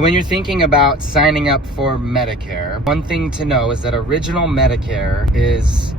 When you're thinking about signing up for Medicare, one thing to know is that original Medicare is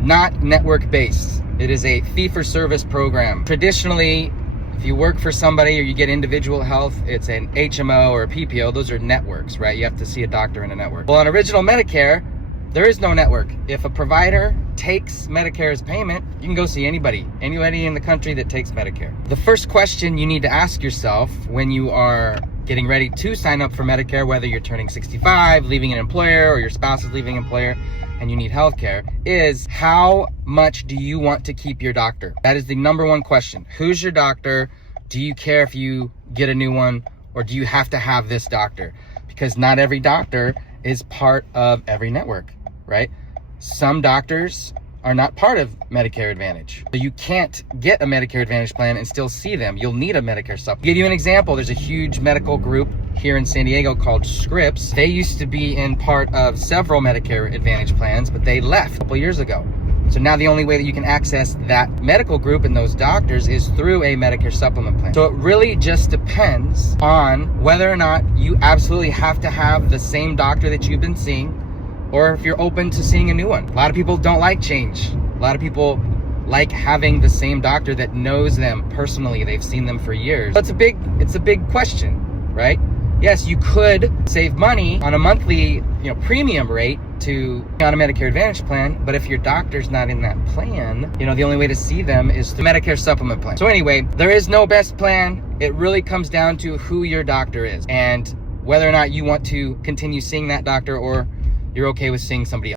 not network-based. It is a fee-for-service program. Traditionally, if you work for somebody or you get individual health, it's an HMO or a PPO. Those are networks, right? You have to see a doctor in a network. Well, on original Medicare, there is no network. If a provider takes Medicare's payment, you can go see anybody in the country that takes Medicare. The first question you need to ask yourself when you are getting ready to sign up for Medicare, whether you're turning 65, leaving an employer, or your spouse is leaving an employer and you need health care, is how much do you want to keep your doctor? That is the number one question. Who's your doctor? Do you care if you get a new one, or do you have to have this doctor? Because not every doctor is part of every network, right? Some doctors are not part of Medicare Advantage. So you can't get a Medicare Advantage plan and still see them. You'll need a Medicare supplement. To give you an example, there's a huge medical group here in San Diego called Scripps. They used to be in part of several Medicare Advantage plans, but they left a couple years ago. So now the only way that you can access that medical group and those doctors is through a Medicare supplement plan. So it really just depends on whether or not you absolutely have to have the same doctor that you've been seeing, or if you're open to seeing a new one. A lot of people don't like change. A lot of people like having the same doctor that knows them personally. They've seen them for years. So it's a big question, right? Yes, you could save money on a monthly, premium rate to on a Medicare Advantage plan, but if your doctor's not in that plan, the only way to see them is through Medicare supplement plan. So anyway, there is no best plan. It really comes down to who your doctor is and whether or not you want to continue seeing that doctor, or you're okay with seeing somebody else.